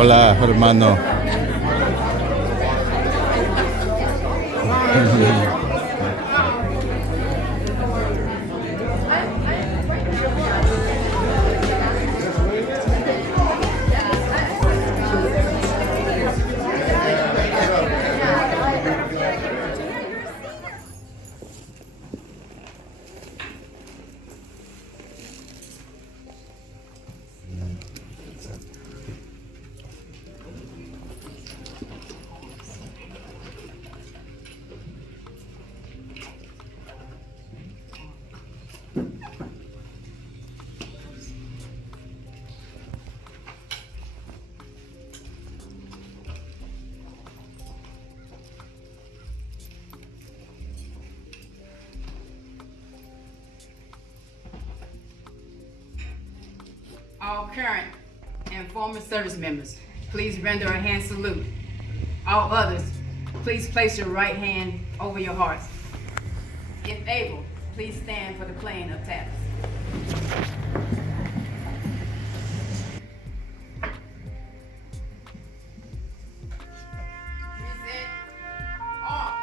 Hola, hermano. All current and former service members, please render a hand salute. All others, please place your right hand over your hearts. If able, please stand for the playing of taps. Present arms.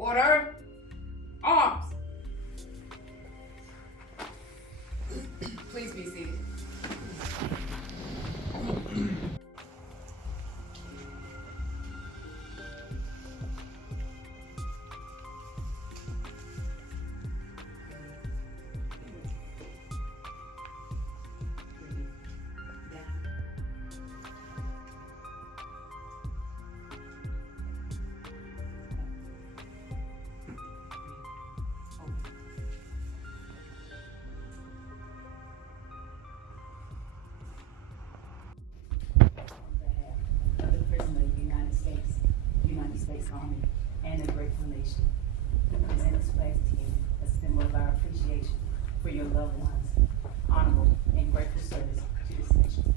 Order. Arms. Please be seated. Of the President of the United States Army, and a grateful nation. We present this flag to you as a symbol of our appreciation for your loved ones, honorable and grateful service to this nation.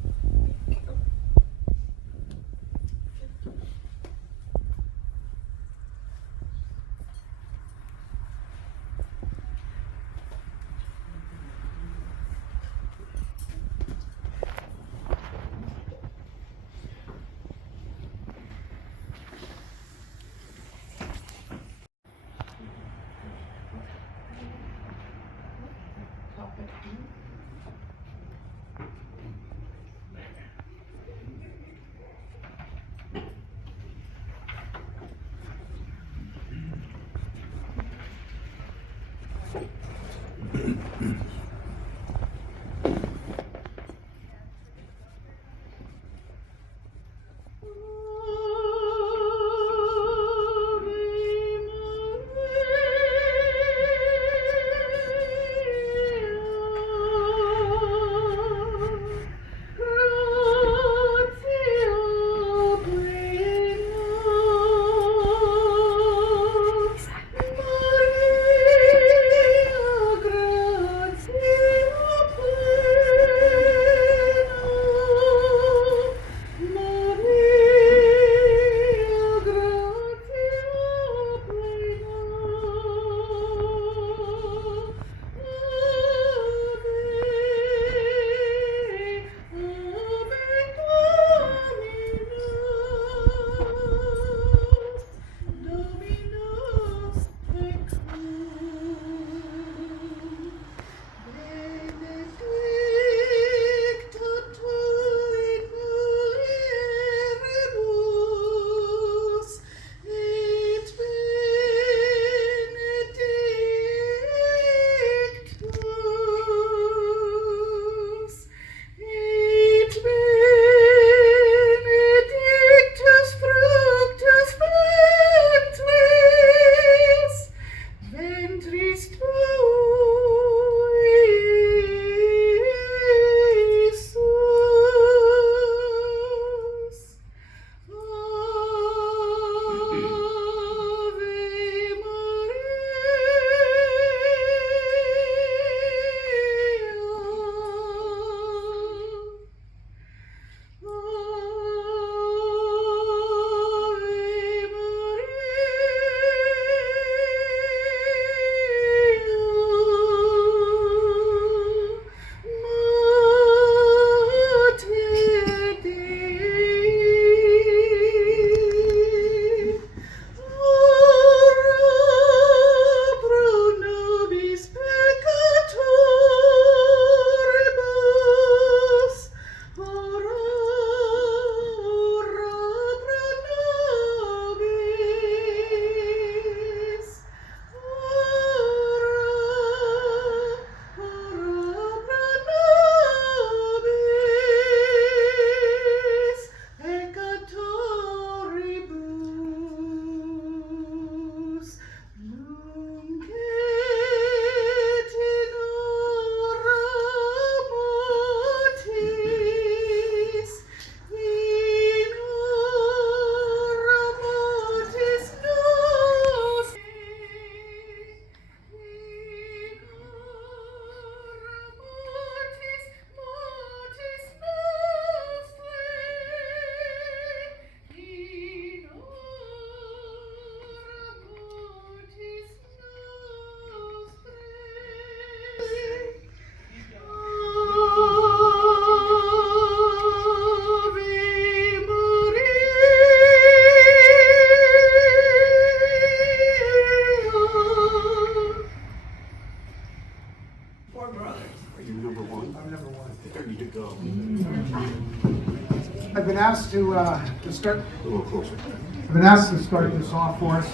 I've been asked to start. A little closer. I've been asked to start this off for us.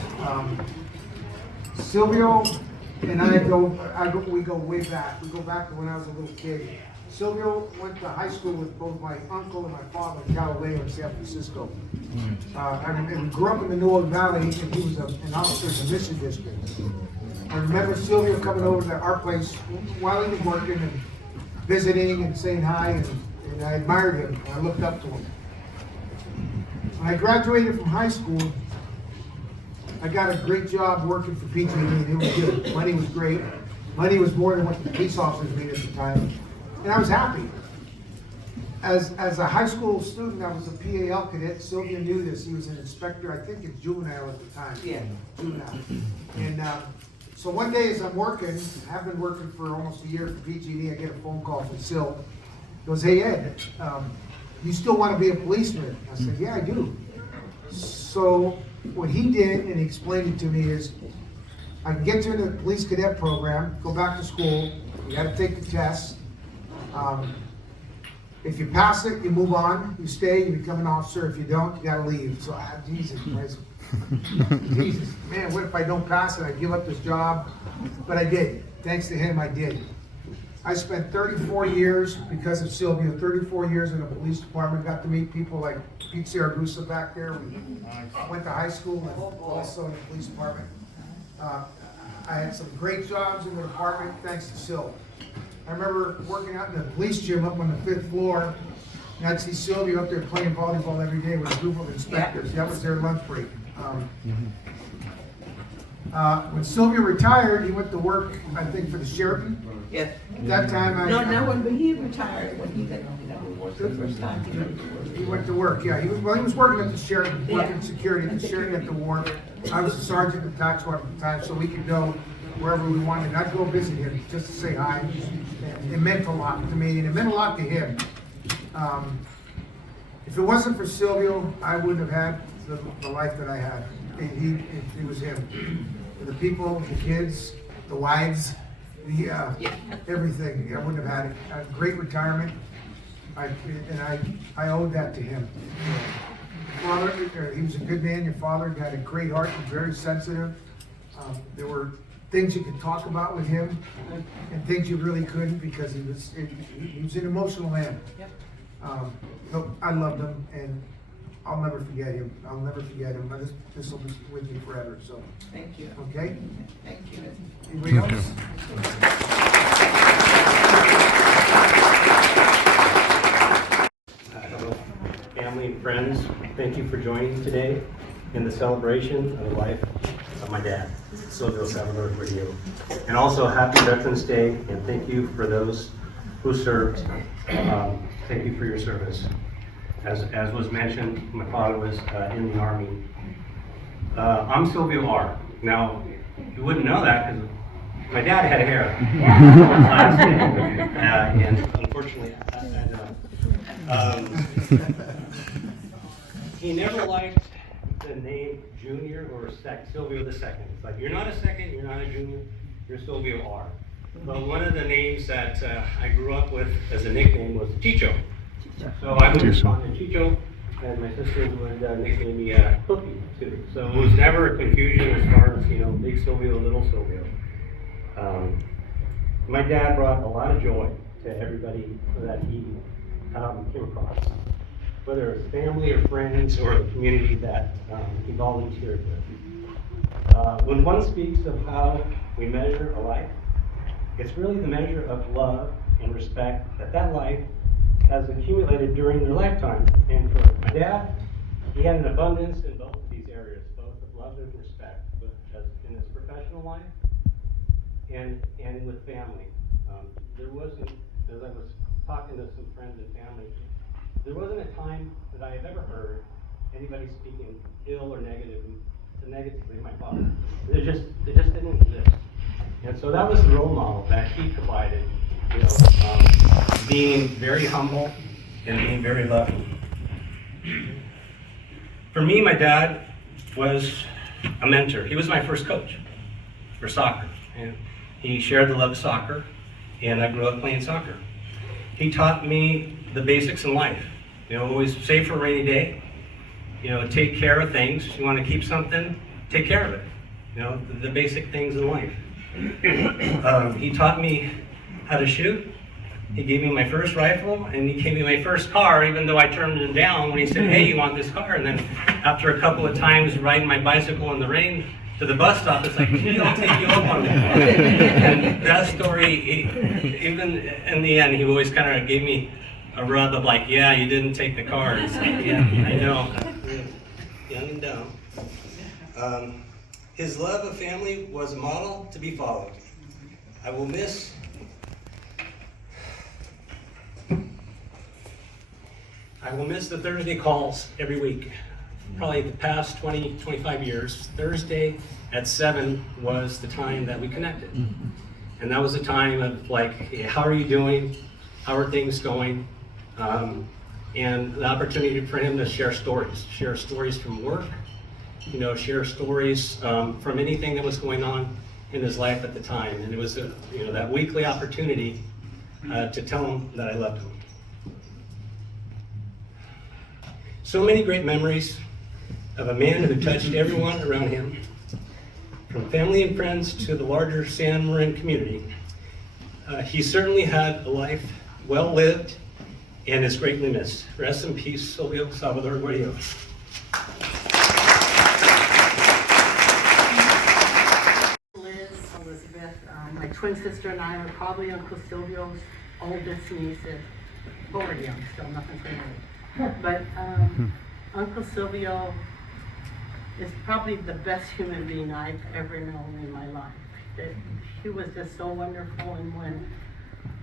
Silvio and we go way back. We go back to when I was a little kid. Silvio went to high school with both my uncle and my father in Galileo in San Francisco. I grew up in the New Orleans Valley, and he was an officer in the Mission District. I remember Silvio coming over to our place while he was working and visiting and saying hi, and I admired him, and I looked up to him. When I graduated from high school, I got a great job working for PG&E, and it was good. Money was great. Money was more than what the police officers made at the time, and I was happy. As a high school student, I was a PAL cadet. Sylvia knew this. He was an inspector, I think, in juvenile at the time. Yeah. Juvenile. And so one day as I'm working, I've been working for almost a year for PG&E, I get a phone call from Sil. He goes, "Hey Ed, you still want to be a policeman?" I said, "Yeah, I do." So what he did, and he explained it to me, is I can get you into the police cadet program, go back to school, you got to take the test. If you pass it, you move on, you stay, you become an officer. If you don't, you got to leave. So, Jesus Christ. Jesus, man, what if I don't pass it? I give up this job. But I did. Thanks to him, I did. I spent 34 years, because of Silvio, 34 years in the police department. Got to meet people like Pete Saragusa back there. We went to high school and also in the police department. I had some great jobs in the department, thanks to Sil. I remember working out in the police gym up on the 5th floor, and I'd see Silvio up there playing volleyball every day with a group of inspectors. That was their lunch break. When Silvio retired, he went to work, I think, for the Sheraton. Yes. At that time, No, when he retired, when he worked the first time, he went to work, yeah. He was working at the Sheraton, working security at the Sheraton at the wharf. I was a sergeant at the tax at the time, so we could go wherever we wanted. I'd go visit him just to say hi. It meant a lot to me, and it meant a lot to him. If it wasn't for Silvio, I wouldn't have had the life that I had. It was him. The people, the kids, the wives, everything. I wouldn't have had it. A great retirement, I owed that to him. Father, he was a good man. Your father had a great heart and very sensitive. There were things you could talk about with him, and things you really couldn't, because he was an emotional man. Yep. So I loved him, and I'll never forget him. I'll never forget him. This will be with me forever. So Thank you. okay. Thank you. Anybody else? Hello, family and friends. Thank you for joining today in the celebration of the life of my dad, Silvio Salvador Gordillo. And also, happy Veterans Day, and thank you for those who served. Thank you for your service. As was mentioned, my father was in the Army. I'm Silvio R. Now, you wouldn't know that because my dad had hair. And unfortunately, I he never liked the name Junior or Silvio the Second. It's like, you're not a second, you're not a junior, you're Silvio R. But one of the names that I grew up with as a nickname was Chicho. So I would respond to Chicho, and my sisters would nickname me Cookie too. So it was never a confusion as far as, big Silvio, little Silvio. My dad brought a lot of joy to everybody that he came across, whether it's family or friends or the community that he volunteered with. When one speaks of how we measure a life, it's really the measure of love and respect that life has accumulated during their lifetime. And for my dad, he had an abundance in both of these areas, both of love and respect, both in his professional life and with family. There wasn't, as I was talking to some friends and family, there wasn't a time that I have ever heard anybody speaking ill or negatively of my father. It just didn't exist. And so that was the role model that he provided, being very humble and being very loving. For me, my dad was a mentor. He was my first coach for soccer. And he shared the love of soccer, and I grew up playing soccer. He taught me the basics in life, You know, always save for a rainy day. You know, take care of things. You want to keep something, take care of it. You know, the basic things in life. He taught me how to shoot. He gave me my first rifle, and he gave me my first car, even though I turned him down when he said, hey, you want this car? And then after a couple of times riding my bicycle in the rain to the bus stop, it's like, gee, I'll take you up on that. And that story, even in the end, he always kind of gave me a rub of like, yeah, you didn't take the car. It's like, yeah, I know. Young and dumb. His love of family was a model to be followed. I will miss the Thursday calls every week. Probably the past 20, 25 years. Thursday at 7 was the time that we connected. And that was a time of like, hey, how are you doing? How are things going? And the opportunity for him to share stories from work, you know, share stories from anything that was going on in his life at the time. And it was that weekly opportunity to tell him that I loved him. So many great memories of a man who touched everyone around him, from family and friends to the larger San Marin community. He certainly had a life well lived and is greatly missed. Rest in peace, Silvio Salvador Guerrero. Elizabeth, my twin sister and I are probably Uncle Silvio's oldest nieces. Forward young, still nothing for me. But Uncle Silvio is probably the best human being I've ever known in my life. He was just so wonderful, and when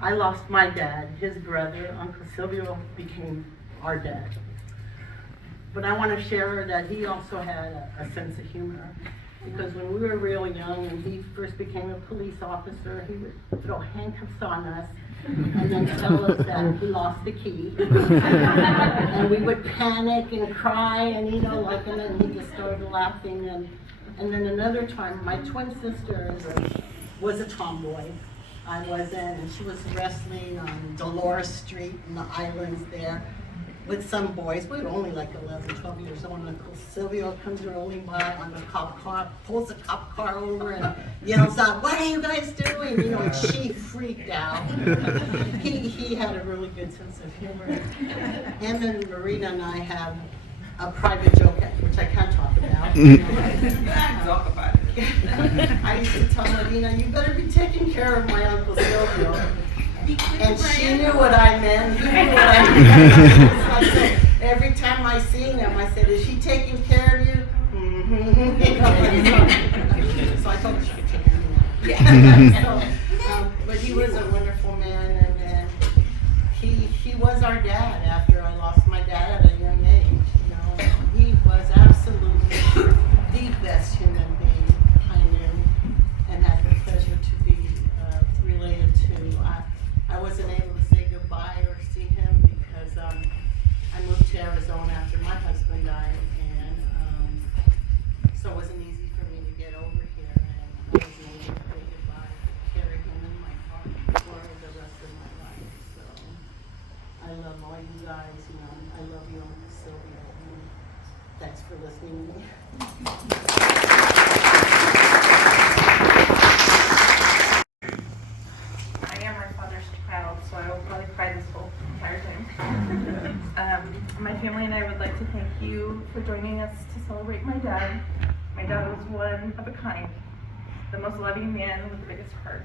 I lost my dad, his brother, Uncle Silvio, became our dad. But I want to share that he also had a sense of humor, because when we were real young and he first became a police officer, he would throw handcuffs on us and then tell us that he lost the key. And we would panic and cry, and and then he just started laughing. And then another time, my twin sister was a tomboy. I wasn't, and she was wrestling on Dolores Street in the islands there with some boys. We were only like 11, 12 years old, and Uncle Silvio comes rolling by on the cop car, pulls the cop car over and yells out, "What are you guys doing?" And she freaked out. He had a really good sense of humor. Him and Marina and I have a private joke, which I can't talk about. Talk about it. I used to tell Marina, "You better be taking care of my Uncle Silvio." And she knew what I meant. He knew what I meant. So every time I seen him, I said, "Is she taking care of you?" Mm-hmm. So I told her she could take care of me. Yeah. But he was a wonderful man, and he was our dad after I lost my dad at a young age. He was absolutely the best human being I knew and had the pleasure to be related to. I wasn't able to say goodbye or see him because I moved to Arizona after my husband died, and so it wasn't easy for me to get over here, and I wasn't able to say goodbye, carry him in my heart for the rest of my life. So I love all you guys, I love you, Uncle Silvio. Thanks for listening to me. I am my father's child, so I will probably cry this whole entire time. My family and I would like to thank you for joining us to celebrate my dad. My dad was one of a kind, the most loving man with the biggest heart.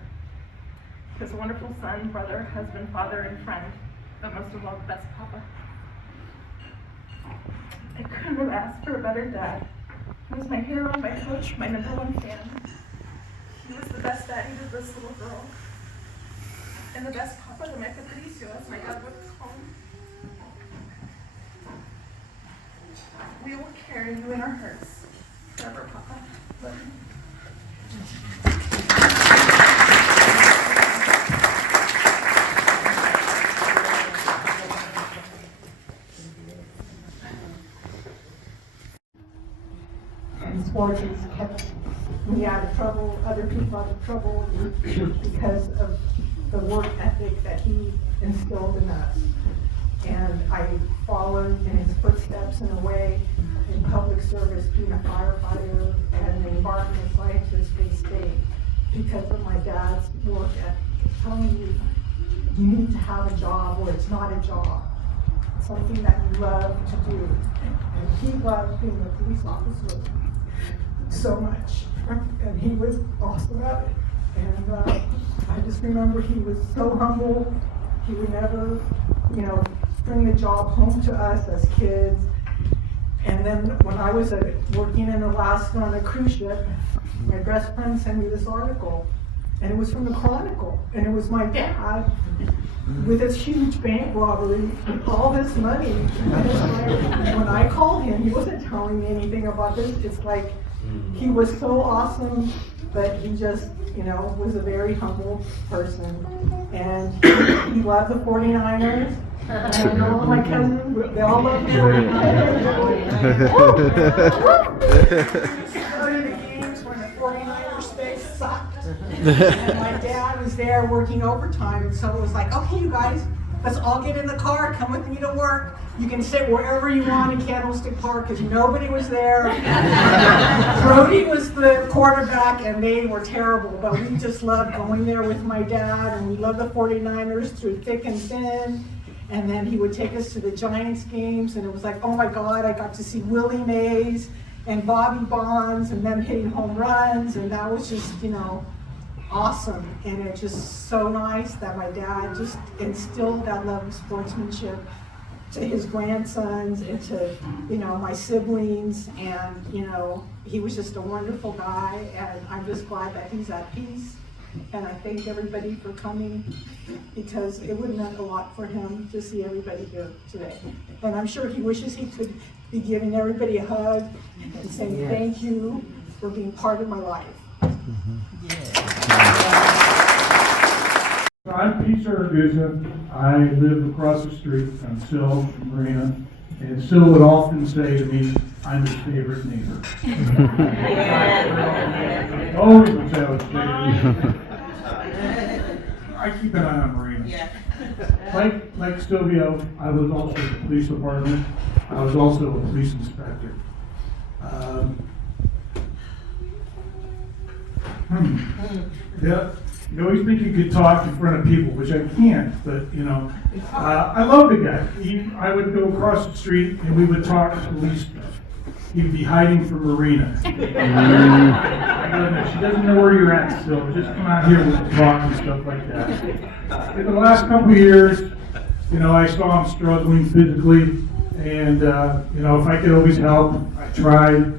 His wonderful son, brother, husband, father, and friend, but most of all, the best papa. I couldn't have asked for a better dad. He was my hero, my coach, my #1 fan. He was the best daddy to this little girl. And the best papa to my Patricio, as my dad would call him. We will carry you in our hearts forever, Papa. Love you. Sports has kept me out of trouble, other people out of trouble, because of the work ethic that he instilled in us. And I followed in his footsteps in a way, in public service, being a firefighter and an environmental scientist for the state, because of my dad's work at telling you, you need to have a job or it's not a job. It's something that you love to do. And he loved being a police officer so much. And he was awesome at it. And I just remember he was so humble. He would never, bring the job home to us as kids. And then when I was working in Alaska on a cruise ship, my best friend sent me this article, and it was from the Chronicle, and it was my dad with this huge bank robbery with all this money. And it's like, when I called him, he wasn't telling me anything about this. It's like he was so awesome, but he just, was a very humble person. And he loved the 49ers. And all my cousins, they all love the 49ers. Go to the games when the 49ers space sucked. And my dad was there working overtime, and so it was like, okay, you guys, let's all get in the car, come with me to work. You can sit wherever you want in Candlestick Park, because nobody was there. Brody was the quarterback, and they were terrible, but we just loved going there with my dad, and we loved the 49ers through thick and thin. And then he would take us to the Giants games, and it was like, oh my God, I got to see Willie Mays and Bobby Bonds and them hitting home runs, and that was just, awesome. And it's just so nice that my dad just instilled that love of sportsmanship to his grandsons and to, my siblings, and, he was just a wonderful guy, and I'm just glad that he's at peace. And I thank everybody for coming, because it would have meant a lot for him to see everybody here today. And I'm sure he wishes he could be giving everybody a hug and saying thank you for being part of my life. So I'm Pete Saragusa. I live across the street from Sil from Marina, and Sil would often say to me, I'm his favorite neighbor. Always would say I was his favorite. I keep an eye on Marina. Like Silvio, I was also in the police department. I was also a police inspector. Yeah. You always think you could talk in front of people, which I can't, but, I love the guy. I would go across the street and we would talk police stuff. He'd be hiding from Marina. She doesn't know where you're at still. Just come out here with the talk and stuff like that. In the last couple of years, I saw him struggling physically, and, if I could always help, I tried.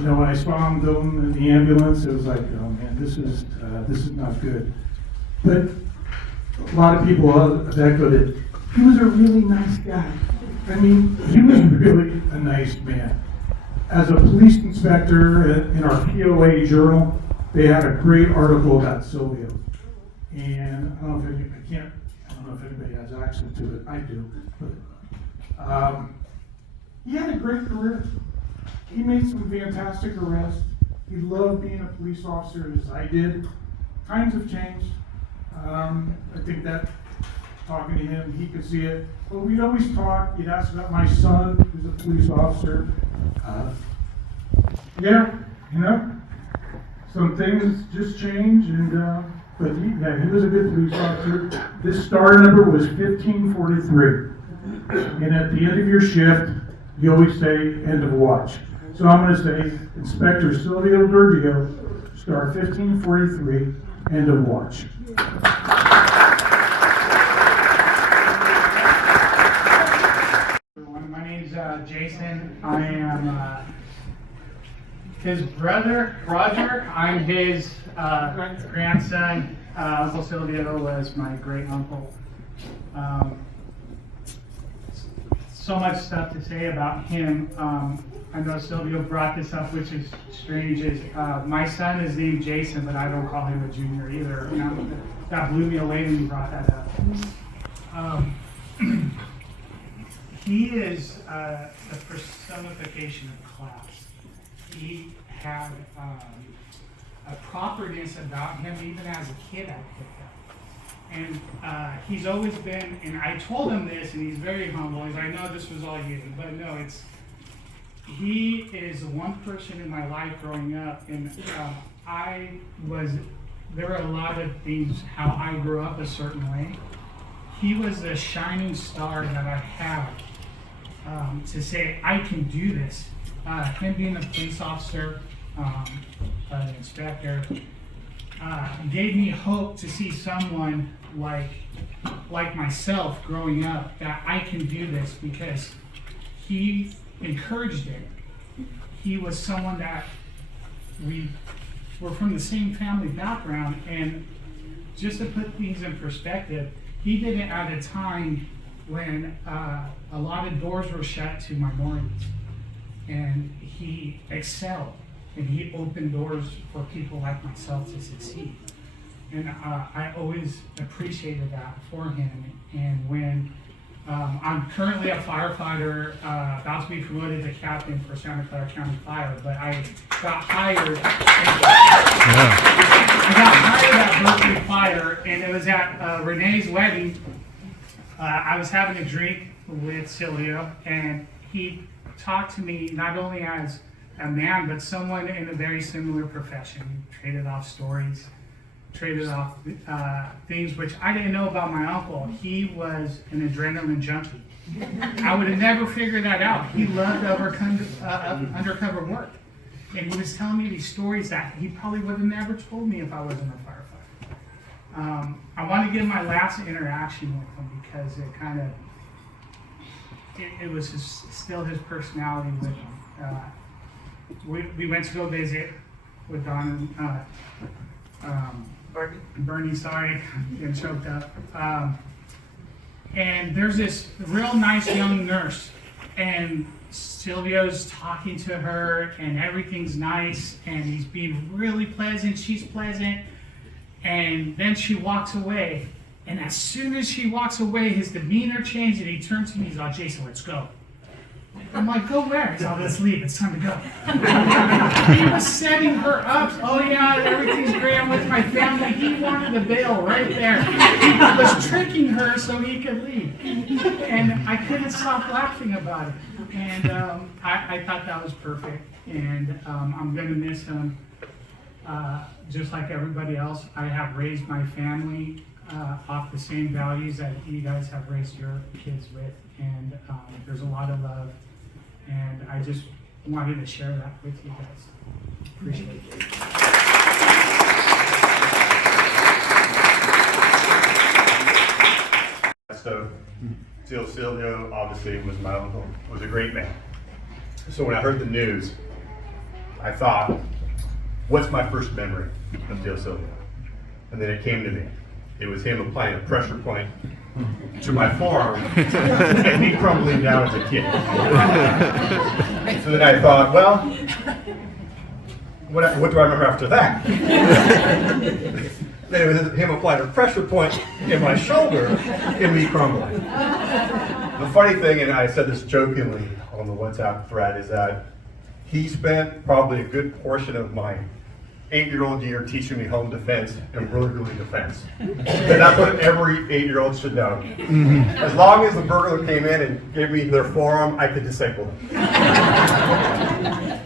When I saw him going in the ambulance, it was like, oh man, this is not good. But a lot of people have echoed it. He was a really nice guy. I mean, he was really a nice man. As a police inspector in our POA journal, they had a great article about Silvio. And I don't know if anybody has access to it. I do. But he had a great career. He made some fantastic arrests. He loved being a police officer as I did. Times have changed. I think that talking to him, he could see it. But we'd always talk. He'd ask about my son, who's a police officer. Some things just change, and but he was a good police officer. This star number was 1543, and at the end of your shift, you always say end of watch. So I'm going to say Inspector Silvio Giorgio, star 1543, end of watch. My name's Jason. I am his brother, Roger. I'm his grandson. Uncle Silvio was my great uncle. So much stuff to say about him. I know Silvio brought this up, which is strange. My son is named Jason, but I don't call him a junior either. That blew me away when you brought that up. He is the personification of class. He had a properness about him, even as a kid I picked up. And he's always been, and I told him this, and he's very humble. He's like, I know this was all you, but no, he is the one person in my life growing up, and there were a lot of things, how I grew up a certain way. He was the shining star that I had to say, I can do this. Him being a police officer, an inspector, gave me hope to see someone like myself growing up, that I can do this, because he encouraged it. He was someone that we were from the same family background, and just to put things in perspective, he did it at a time when a lot of doors were shut to minorities, and he excelled, and he opened doors for people like myself to succeed. And I always appreciated that for him. And when I'm currently a firefighter, about to be promoted to captain for Santa Clara County Fire, but I got hired. I got hired at Berkeley Fire, and it was at Renee's wedding. I was having a drink with Silvio, and he talked to me not only as a man, but someone in a very similar profession. We traded off stories, traded off things which I didn't know about my uncle. He was an adrenaline junkie. I would have never figured that out. He loved undercover work. And he was telling me these stories that he probably would have never told me if I wasn't a firefighter. I want to give my last interaction with him because it kind of, it was still his personality with him. We went to go visit with Don and Bernie, sorry, getting choked up. And there's this real nice young nurse, and Silvio's talking to her, and everything's nice, and he's being really pleasant, she's pleasant, and then she walks away, and as soon as she walks away, his demeanor changed, and he turns to me, he's like, Jason, let's go. I'm like, go where? He's like, let's leave, it's time to go. He was setting her up. Oh yeah, everything's great, I'm with my family. He wanted the bail right there. He was tricking her so he could leave. And I couldn't stop laughing about it. And I thought that was perfect. And I'm gonna miss him. Just like everybody else, I have raised my family off the same values that you guys have raised your kids with. And there's a lot of love. And I just wanted to share that with you guys. Appreciate it. So, Tio Silvio obviously was my uncle, was a great man. So when I heard the news, I thought, what's my first memory of Tio Silvio? And then it came to me. It was him applying a pressure point to my forearm and me crumbling down as a kid. So then I thought, well, what do I remember after that? Then it was him applying a pressure point in my shoulder and me crumbling. The funny thing, and I said this jokingly on the WhatsApp thread, is that he spent probably a good portion of my 8-year-old year teaching me home defense and burglary defense. And that's what every 8-year-old should know. As long as the burglar came in and gave me their forearm, I could disable them.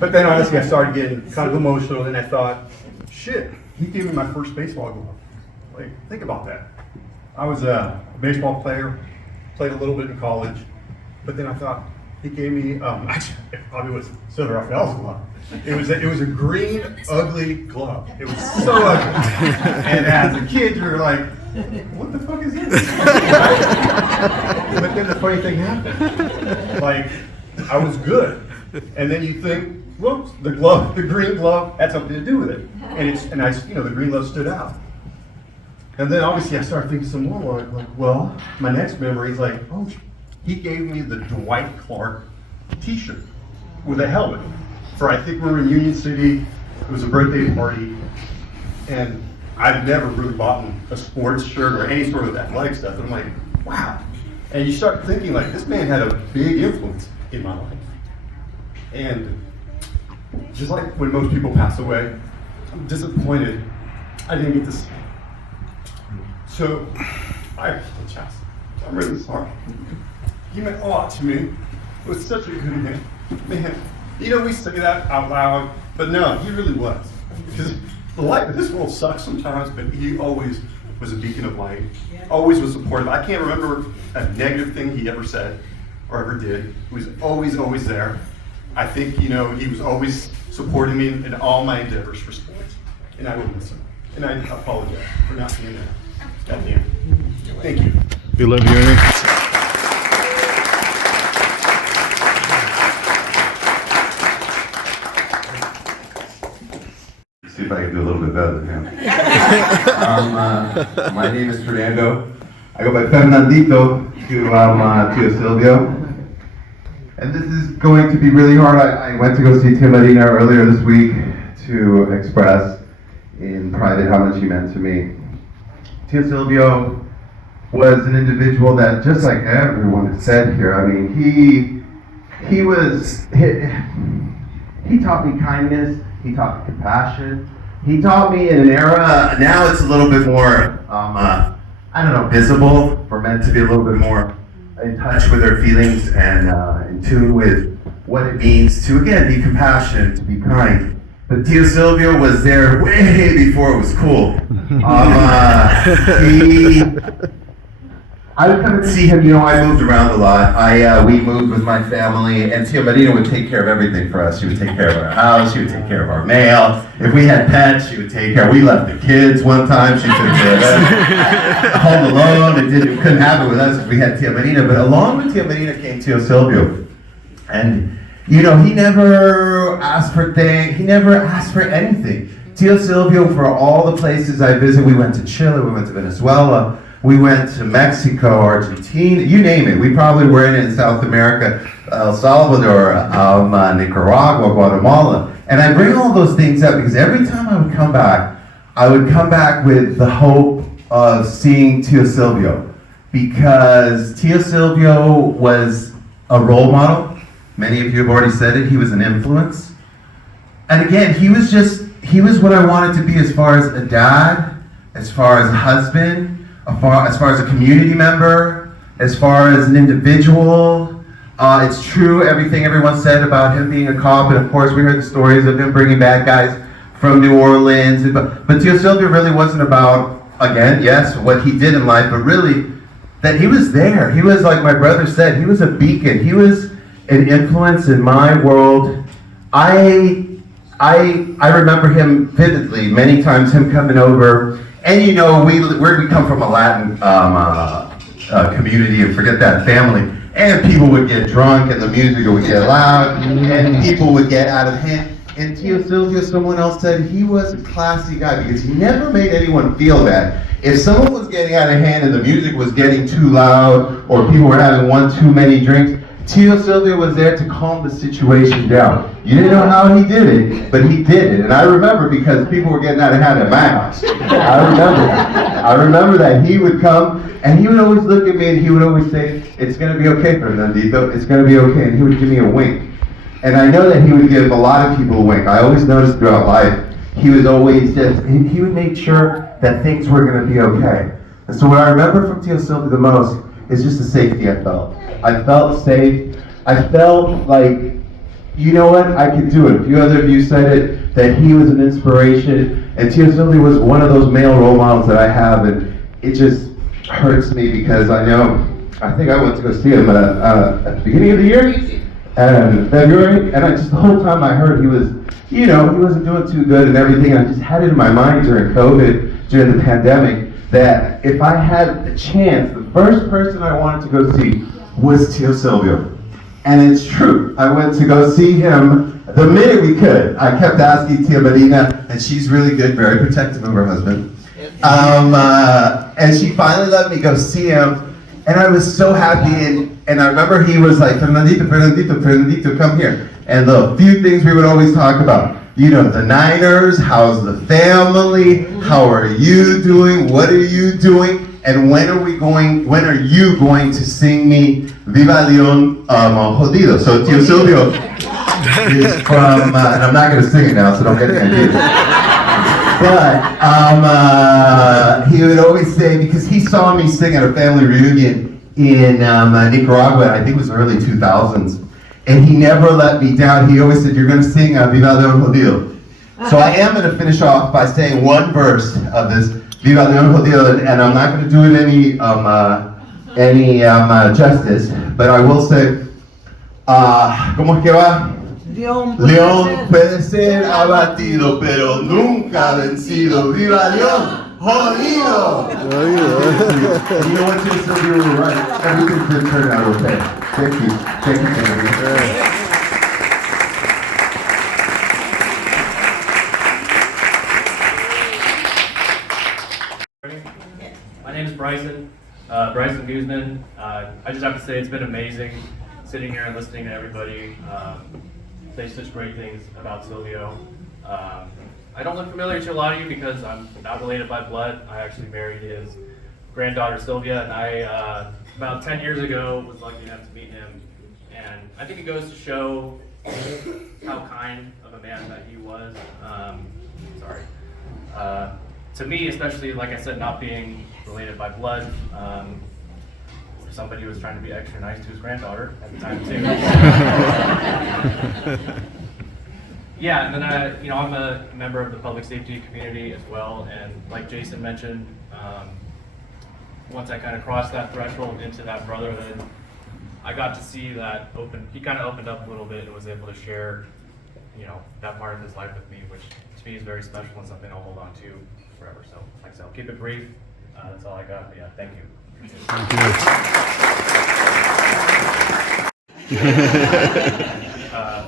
But then honestly, I started getting kind of emotional, and I thought, shit, he gave me my first baseball glove. Like, think about that. I was a baseball player, played a little bit in college, but then I thought, he gave me, actually, it probably was Silvio Rafael's glove. It was a green, ugly glove. It was so ugly. And as a kid, you're like, what the fuck is this? But then the funny thing happened. Like, I was good. And then you think, whoops, the green glove had something to do with it. And the green glove stood out. And then obviously I started thinking some more, like, well, my next memory is like, oh, he gave me the Dwight Clark t-shirt with a helmet. For I think we were in Union City, it was a birthday party, and I've never really bought a sports shirt or any sort of athletic stuff. And I'm like, wow. And you start thinking like, this man had a big influence in my life. And just like when most people pass away, I'm disappointed I didn't get to So, I apologize. I'm really sorry. He meant a lot to me. He was such a good man. Man, you know, we say that out loud, but no, he really was. Because the light of this world sucks sometimes, but he always was a beacon of light. Always was supportive. I can't remember a negative thing he ever said or ever did. He was always there. I think, you know, he was always supporting me in all my endeavors for sports. And I will miss him. And I apologize for not being there at the end. Thank you. We love you, Ernie. See if I can do a little bit better than him. My name is Fernando. I go by Fernandito to Tio Silvio. And this is going to be really hard. I went to go see Tia Marina earlier this week to express in private how much he meant to me. Tio Silvio was an individual that, just like everyone has said here, I mean, he taught me kindness, he taught me compassion, he taught me in an era, now it's a little bit more, visible for men to be a little bit more in touch with their feelings and in tune with what it means to, again, be compassionate, to be kind. But Tio Silvio was there way before it was cool. I would come and see him, you know, I moved around a lot. We moved with my family, and Tia Marina would take care of everything for us. She would take care of our house, she would take care of our mail. If we had pets, she would take care. We left the kids one time, she took care of us. Home alone, we couldn't have it with us if we had Tia Marina. But along with Tia Marina came Tio Silvio. And, you know, he never asked for things, he never asked for anything. Tio Silvio, for all the places I visited, we went to Chile, we went to Venezuela, we went to Mexico, Argentina, you name it. We probably were in South America, El Salvador, Nicaragua, Guatemala. And I bring all those things up because every time I would come back with the hope of seeing Tio Silvio. Because Tio Silvio was a role model. Many of you have already said it, he was an influence. And again, he was what I wanted to be as far as a dad, as far as a husband, as far as a community member, as far as an individual. It's true, everything everyone said about him being a cop, and of course we heard the stories of him bringing bad guys from New Orleans. But Tio Silvio really wasn't about, again, yes, what he did in life, but really that he was there. He was, like my brother said, he was a beacon. He was an influence in my world. I remember him vividly, many times him coming over. And you know, we come from a Latin community, and forget that, family. And people would get drunk, and the music would get loud, and people would get out of hand. And Tio Silvio, someone else said, he was a classy guy because he never made anyone feel bad. If someone was getting out of hand and the music was getting too loud, or people were having one too many drinks, Tio Silvio was there to calm the situation down. You didn't know how he did it, but he did it. And I remember because people were getting out of hand at my house. I remember that he would come and he would always look at me and he would always say, "It's going to be okay, Fernandito. It's going to be okay." And he would give me a wink. And I know that he would give a lot of people a wink. I always noticed throughout life, he was always he would make sure that things were going to be okay. And so what I remember from Tio Silvio the most is just the safety I felt. I felt safe. I felt like, you know what, I could do it. A few other of you said it, that he was an inspiration. And Tio Silvio was one of those male role models that I have, and it just hurts me because I think I went to go see him at the beginning of the year, in February, and the whole time I heard he was, you know, he wasn't doing too good and everything, and I just had it in my mind during COVID, during the pandemic, that if I had a chance, the first person I wanted to go see was Tio Silvio. And it's true, I went to go see him the minute we could. I kept asking Tia Marina, and she's really good, very protective of her husband. And she finally let me go see him, and I was so happy, and I remember he was like, Fernandito, come here. And the few things we would always talk about, you know, the Niners, how's the family, how are you doing, what are you doing? And when are you going to sing me Viva Leon Jodido? So Tio Silvio is from, and I'm not going to sing it now, so don't get me confused. But he would always say, because he saw me sing at a family reunion in Nicaragua, I think it was early 2000s, and he never let me down. He always said, you're going to sing Viva León Jodido. So I am going to finish off by saying one verse of this Viva León Jodido, and I'm not going to do it any justice, but I will say, ¿cómo es que va? León puede ser abatido, pero nunca vencido. ¡Viva León! ¡Jodido! You know what, Tia Silvio, you were right. Everything could turn out okay. Thank you. Thank you, Tia. My name is Bryson Guzman. I just have to say it's been amazing sitting here and listening to everybody say such great things about Silvio. I don't look familiar to a lot of you because I'm not related by blood. I actually married his granddaughter Sylvia, and I about 10 years ago was lucky enough to meet him. And I think it goes to show how kind of a man that he was. To me, especially, like I said, not being related by blood, somebody who was trying to be extra nice to his granddaughter at the time too. Yeah, and then I'm a member of the public safety community as well, and like Jason mentioned, once I kind of crossed that threshold into that brotherhood, I got to see that he kind of opened up a little bit and was able to share, that part of his life with me, which to me is very special and something I'll hold on to forever. So, like I said, I'll keep it brief. That's all I got. But yeah, thank you.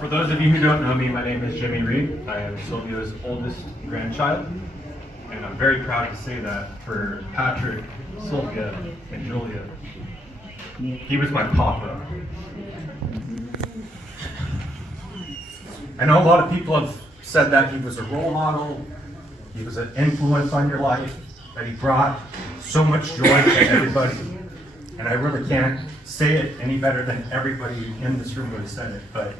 For those of you who don't know me, my name is Jimmy Reed. I am Silvio's oldest grandchild, and I'm very proud to say that for Patrick, Sylvia, and Julia, he was my papa. I know a lot of people have said that he was a role model, he was an influence on your life, that he brought so much joy to everybody. And I really can't say it any better than everybody in this room would have said it, but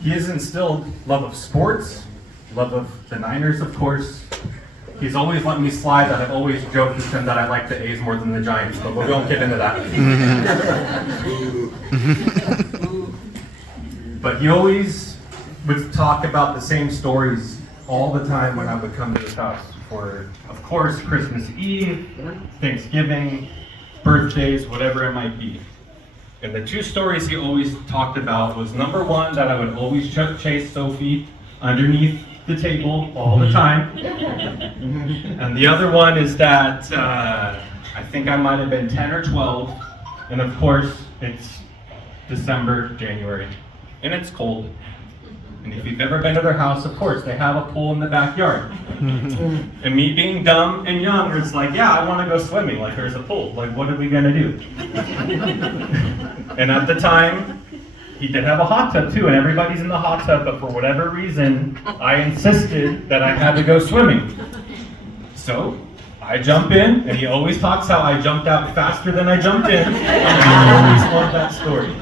he has instilled love of sports, love of the Niners, of course. He's always let me slide that I've always joked with him that I like the A's more than the Giants, but we won't get into that. But he always would talk about the same stories all the time when I would come to his house for, of course, Christmas Eve, Thanksgiving, birthdays, whatever it might be. And the two stories he always talked about was, number one, that I would always chase Sophie underneath the table all the time. And the other one is that I think I might have been 10 or 12, and of course it's December, January, and it's cold. And if you've ever been to their house, of course, they have a pool in the backyard. And me being dumb and young, it's like, yeah, I want to go swimming, like there's a pool, like what are we gonna do? And at the time, he did have a hot tub too, and everybody's in the hot tub, but for whatever reason, I insisted that I had to go swimming. So, I jump in, and he always talks how I jumped out faster than I jumped in, and I always love that story.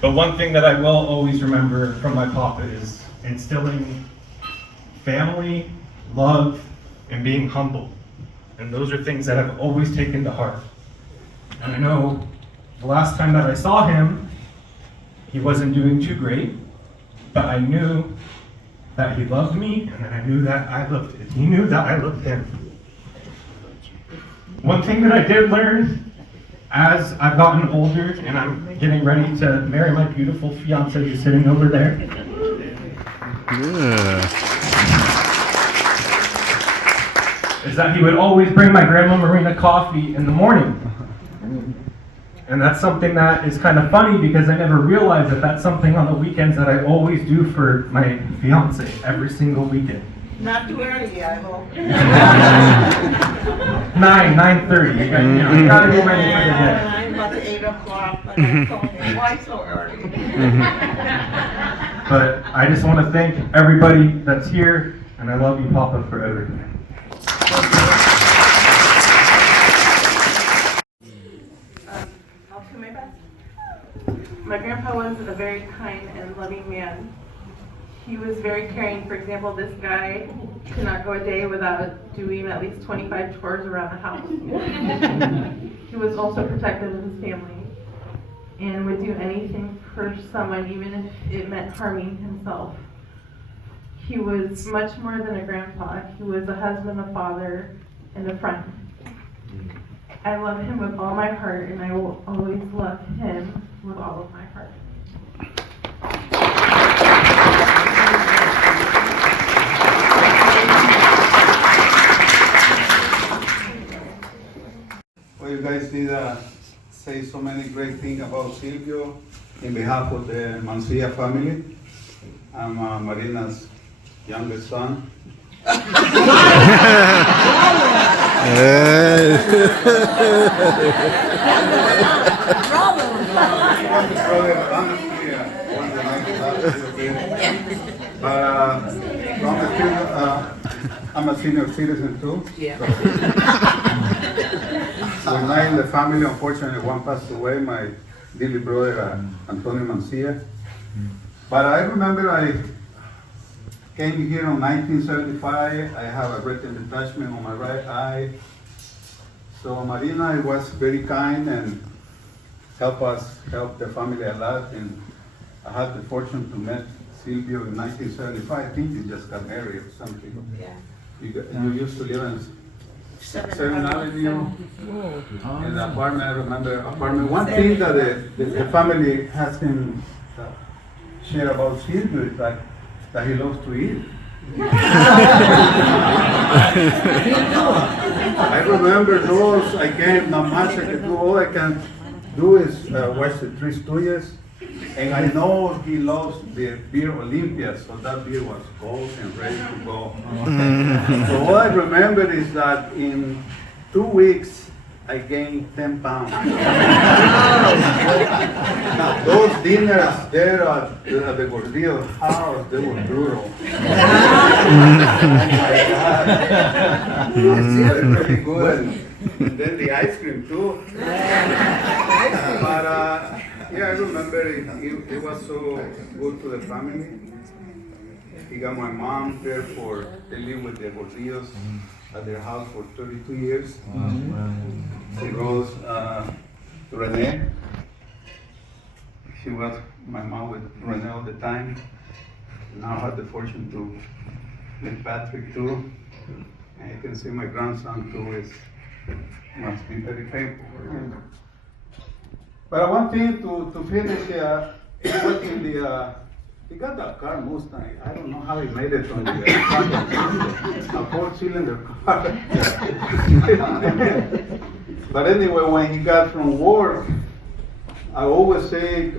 But one thing that I will always remember from my papa is instilling family, love, and being humble. And those are things that I've always taken to heart. And I know the last time that I saw him, he wasn't doing too great, but I knew that he loved me, and I knew that I loved him. He knew that I loved him. One thing that I did learn as I've gotten older and I'm getting ready to marry my beautiful fiance who's sitting over there. Yeah. Is that he would always bring my grandma Marina coffee in the morning. And that's something that is kind of funny because I never realized that that's something on the weekends that I always do for my fiance every single weekend. Not too early, I hope. 9:30. You gotta be ready for the day. I'm about to 8 o'clock, but I told him, why so early? But I just want to thank everybody that's here, and I love you, Papa, for everything. I'll do my best. My grandpa was a very kind and loving man. He was very caring. For example, this guy could not go a day without doing at least 25 chores around the house. He was also protective of his family and would do anything for someone, even if it meant harming himself. He was much more than a grandpa. He was a husband, a father, and a friend. I love him with all my heart, and I will always love him with all of my heart. Well, you guys did say so many great things about Silvio in behalf of the Mancia family. I'm Marina's youngest son. I'm a senior citizen too. Yeah. When I in the family, unfortunately, one passed away, my dearly brother Antonio Mancia. But I remember I came here in 1975. I have a retinal detachment on my right eye. So Marina was very kind and help the family a lot. And I had the fortune to meet Silvio in 1975. I think he just got married or something. Yeah. You used to live in 7th Avenue in the apartment. I remember apartment. One thing that the family has been share about Silvio is that he loves to eat. I remember those, I gave not much I can do. All I can do is watch the Three Stooges. And I know he loves the beer Olympia, so that beer was cold and ready to go. So all I remember is that in 2 weeks, I gained 10 pounds. Those dinners there at the Gordillo house, they were brutal. It's really good. And then the ice cream too. But yeah, I remember it was so good to the family. He got my mom there they lived with the Gordillos at their house for 32 years. She rose Renee. She was my mom with Renee all the time. Now I had the fortune to meet Patrick too. And you can see my grandson too must be very painful for him. But one thing to finish, he was in he got that car Mustang. I don't know how he made it on the a 4-cylinder car. But anyway, when he got from work, I always say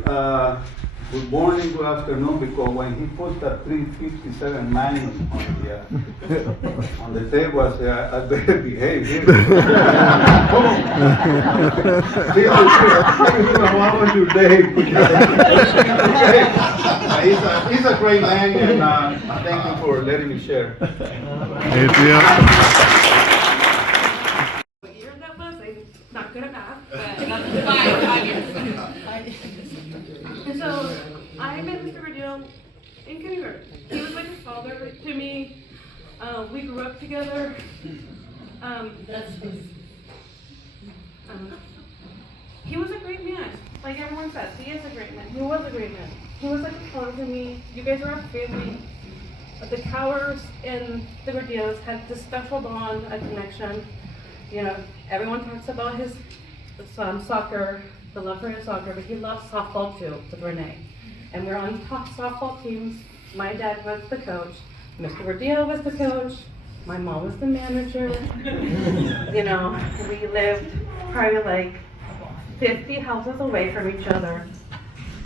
good morning, good afternoon, because when he put that 357 minus on the table, I said, I better behave here. How was your day? He's a great man, and thank you for letting me share. What year that was? I'm not good at math, but that's 5 years. And so I met Mr. Gordillo in kindergarten. He was like a father to me. We grew up together. He was a great man. Like everyone says, he is a great man. He was a great man. He was like a father to me. You guys are a family. The Cowers and the Gordillos had this special bond, a connection. You know, everyone talks about his soccer, the love for his soccer, but he loves softball too, with Renee. And we're on top softball teams. My dad was the coach. Mr. Gordillo was the coach. My mom was the manager. You know, we lived probably like 50 houses away from each other.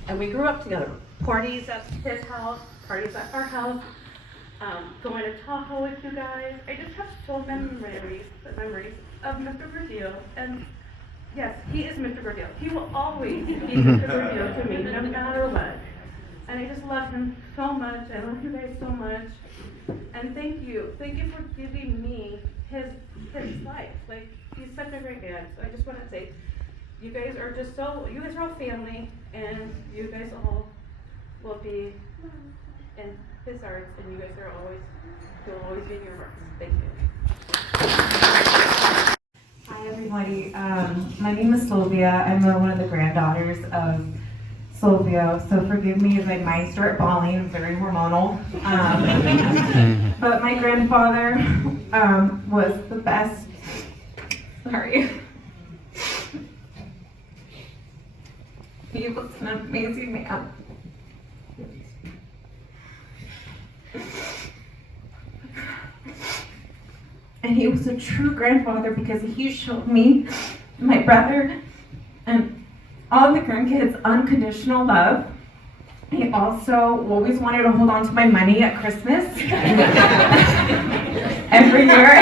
And we grew up together. Parties at his house, parties at our house, going to Tahoe with you guys. I just have so many memories of Mr. Gordillo. And yes, he is Mr. Gordillo. He will always be Mr. Gordillo to me, no matter what. And I just love him so much. I love you guys so much. And thank you for giving me his life. Like, he's such a great man. So I just want to say, you guys are all family, and you guys all will be in his hearts, and you guys are always, he'll always be in your hearts. Thank you. Hi everybody, my name is Sylvia. I'm one of the granddaughters of Silvio, so forgive me if I might start bawling. I'm very hormonal. But my grandfather was the best. Sorry. He was an amazing man. And he was a true grandfather because he showed me, my brother, and all of the grandkids unconditional love. He also always wanted to hold on to my money at Christmas. Every year.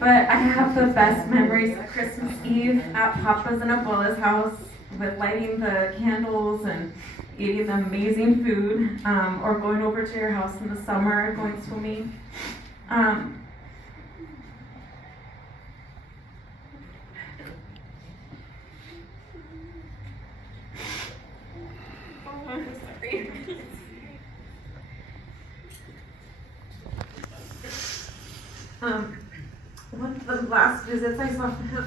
But I have the best memories of Christmas Eve at Papa's and Abuela's house with lighting the candles and eating the amazing food, or going over to your house in the summer, going swimming. One of the last visits I saw him,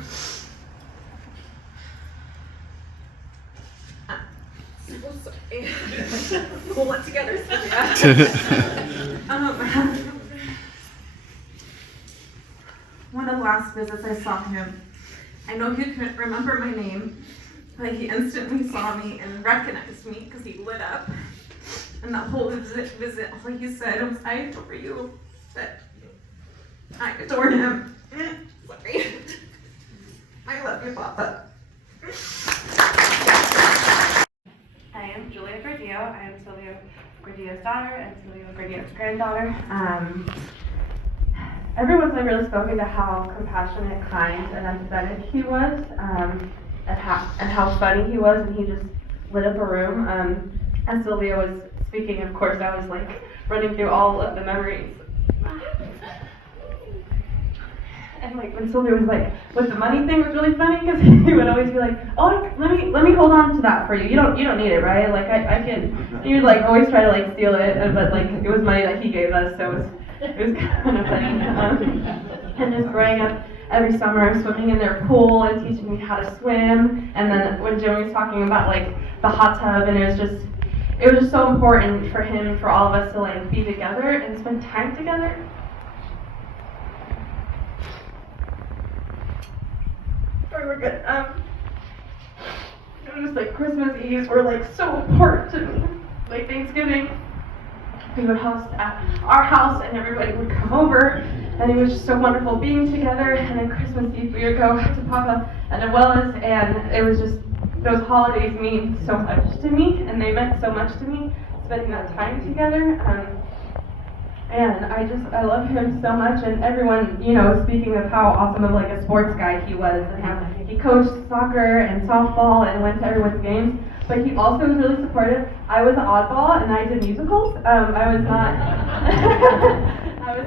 so sorry. Pull it together, one of the last visits I saw him, I know he couldn't remember my name, but he instantly saw me and recognized me because he lit up. And that whole visit, all he said was, "I adore you," but I adore him. Sorry. I love you, Papa. I am Julia Gordillo. I am Silvio Gordillo's daughter and Silvio Gordillo's granddaughter. Everyone's really spoken to how compassionate, kind, and empathetic he was, and how funny he was, and he just lit up a room. As Silvio was speaking, of course, I was like running through all of the memories. And like when Silvio was like, with the money thing was really funny because he would always be like, "Oh, let me hold on to that for you. You don't need it, right? Like I can." He would like always try to like steal it, but like it was money that he gave us, so it was kind of funny. And just growing up every summer, swimming in their pool and teaching me how to swim. And then when Jimmy was talking about like the hot tub, and it was just so important for him, for all of us to like be together and spend time together. We were good. It was just like Christmas Eves were like so important to me. Like Thanksgiving, we would host at our house and everybody would come over, and it was just so wonderful being together. And then Christmas Eve we would go to Papa and Abuela's, and it was just, those holidays mean so much to me, and they meant so much to me, spending that time together. And I love him so much, and everyone, speaking of how awesome of like a sports guy he was, and how he coached soccer and softball and went to everyone's games, but he also was really supportive. I was an oddball, and I did musicals. I was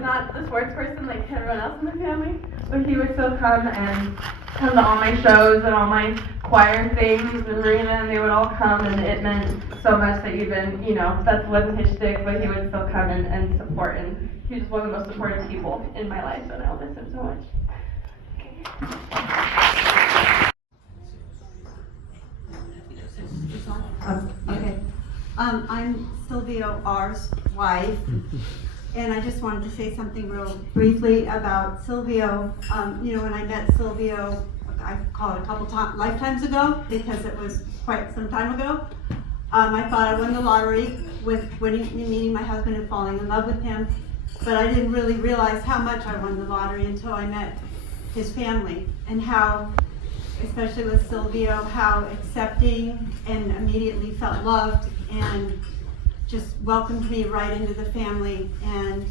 not the sports person like everyone else in the family, but he would still come to all my shows and all my choir things, and Marina, and they would all come, and it meant so much that even, that wasn't his shtick, but he would still come and support, and he was one of the most supportive people in my life, and I'll miss him so much. Okay. I'm Silvio R's wife, and I just wanted to say something real briefly about Silvio. When I met Silvio, I call it a couple lifetimes ago, because it was quite some time ago. I thought I won the lottery with meeting my husband and falling in love with him, but I didn't really realize how much I won the lottery until I met his family, and how, especially with Silvio, how accepting and immediately felt loved and just welcomed me right into the family. And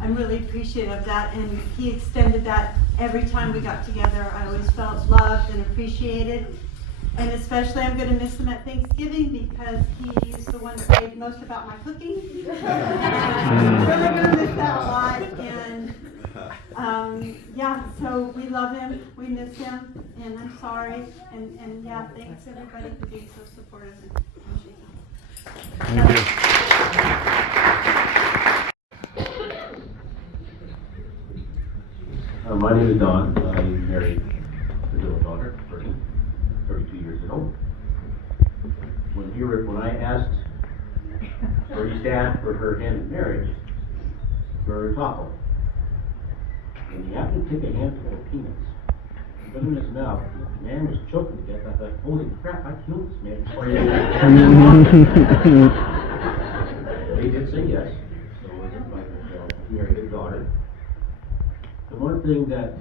I'm really appreciative of that, and he extended that every time we got together. I always felt loved and appreciated, and especially I'm going to miss him at Thanksgiving because he's the one that raved most about my cooking. I'm really going to miss that a lot, and so we love him, we miss him, and I'm sorry, and thanks everybody for being so supportive and appreciative. Thank you. My name is Don. I'm married to a little daughter, Bernie, 32 years old. When I asked Bernie's dad for her hand in marriage, for a taco, and he happened to take a handful of peanuts, put them in his mouth, and the man was choking to death. I thought, holy crap, I killed this man before he He did say yes, so it wasn't like he married his daughter. The one thing that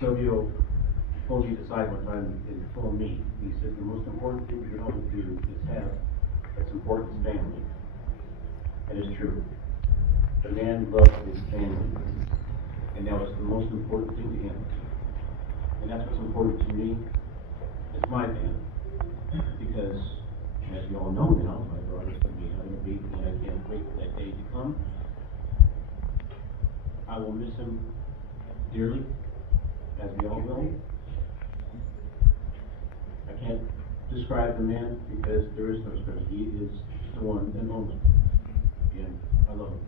Silvio pulled me aside one time and told me, he said the most important thing you can always do is have that's important is family. And it's true. The man loved his family, and that was the most important thing to him. And that's what's important to me. It's my family, because as you all know now, my daughter's going to be having a baby, and I can't wait for that day to come. I will miss him dearly, as we all will. I can't describe the man because there is no description. He is the one and only. And I love him.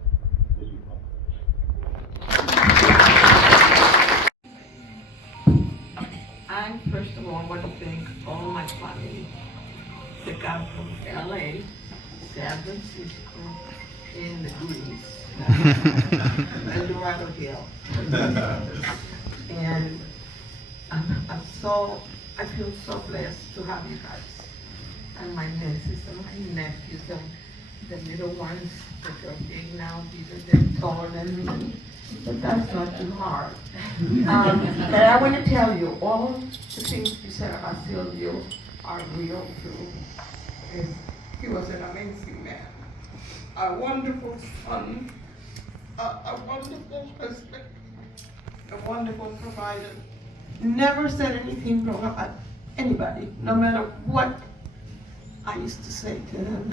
Miss you, Papa. I first of all want to thank all my family that come from LA, San Francisco, and the Greece, El Dorado Hill. And I feel so blessed to have you guys, and my nieces and my nephews, and the little ones that are big now, they're taller than me, but that's not too hard. And I want to tell you, all the things you said about Silvio are real true. He was an amazing man, a wonderful son, a wonderful husband, a wonderful provider. Never said anything wrong about anybody, no matter what I used to say to him.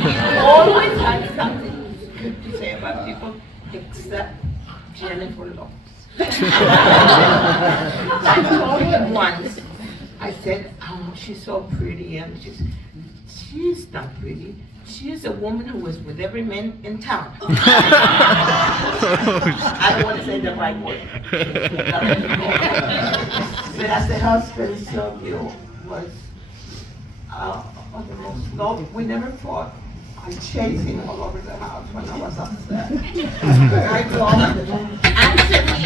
He always had something good to say about people, except Jennifer Lopez. I told him once, I said, oh, she's so pretty, and she's not pretty. She's a woman who was with every man in town. I don't want to say the right word. But as a husband, Silvio was the most loved. We never fought. I chased him all over the house when I was upset. I called him,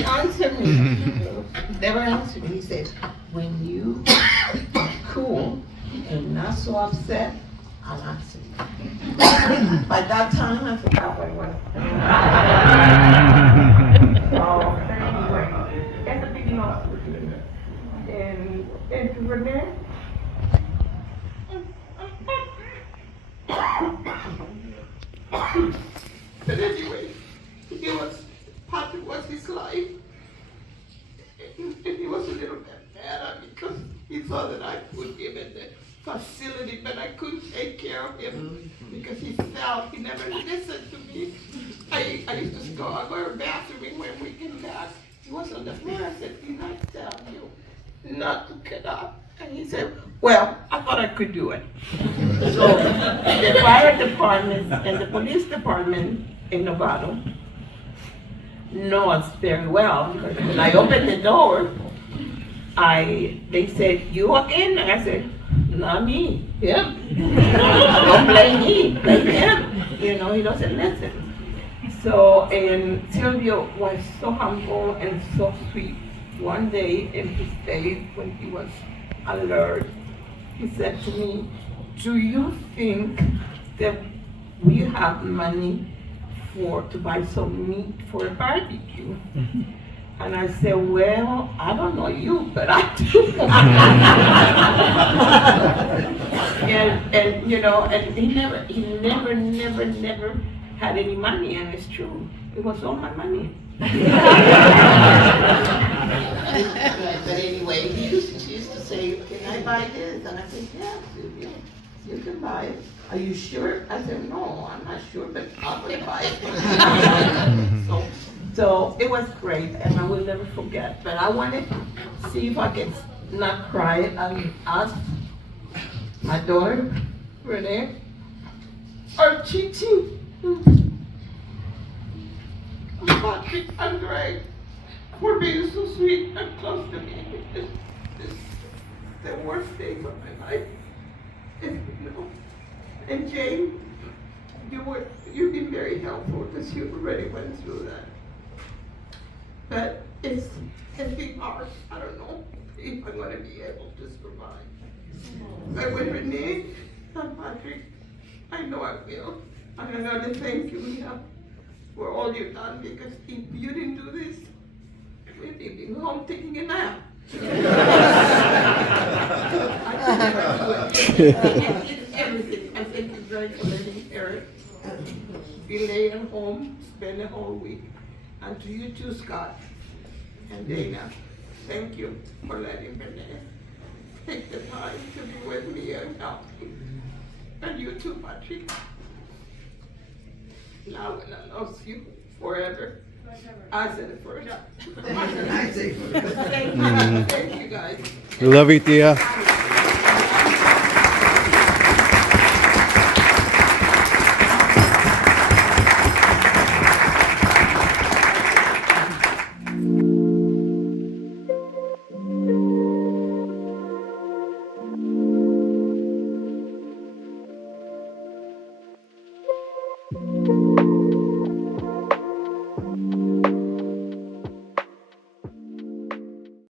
answer me. Never answered me. He said, when you are cool and not so upset, I'll answer you. By that time, I forgot what it was. Anyway, that's a big loss. And Renee? But anyway, Patrick was his life. And he was a little bit mad at me because he thought that I put him in the facility, but I couldn't take care of him because he never listened to me. I used to go to the bathroom when we came back. He was on the floor. I said, did I tell you not to get up? And he said, well, I thought I could do it. So the fire department and the police department in Nevada know us very well. Because when I opened the door, they said, you again? And I said, not me, him. Don't blame me, blame him. You know, he doesn't listen. So, and Silvio was so humble and so sweet. One day in his day when he was alert, he said to me, do you think that we have money to buy some meat for a barbecue? And I said, well, I don't know you, but I do. and you know, and he never had any money, and it's true. It was all my money. But anyway, she used to say, can I buy this? And I said, yeah, Silvio, you can buy it. Are you sure? I said, no, I'm not sure, but I'm going to buy it. So it was great, and I will never forget. But I wanted to see if I can not cry and ask my daughter, Renee, or Chichi, Patrick and Greg for being so sweet and close to me. It's the worst days of my life. You know. And Jane, you've been very helpful because you already went through that. But it's been hard. I don't know if I'm gonna be able to survive. But with Renee and Patrick, I know I will. And I'm gonna thank you, Mia, for all you've done, because if you didn't do this, we'd be home taking a nap. I did everything. I thank you, Greg, for letting Eric be lay at home, spend the whole week. And to you too, Scott and Dana, thank you for letting Renee take the time to be with me and help me. And you too, Patrick. Now I love you forever. I said it first. I say it first. Thank you, guys. We love you, Tia. Thank you.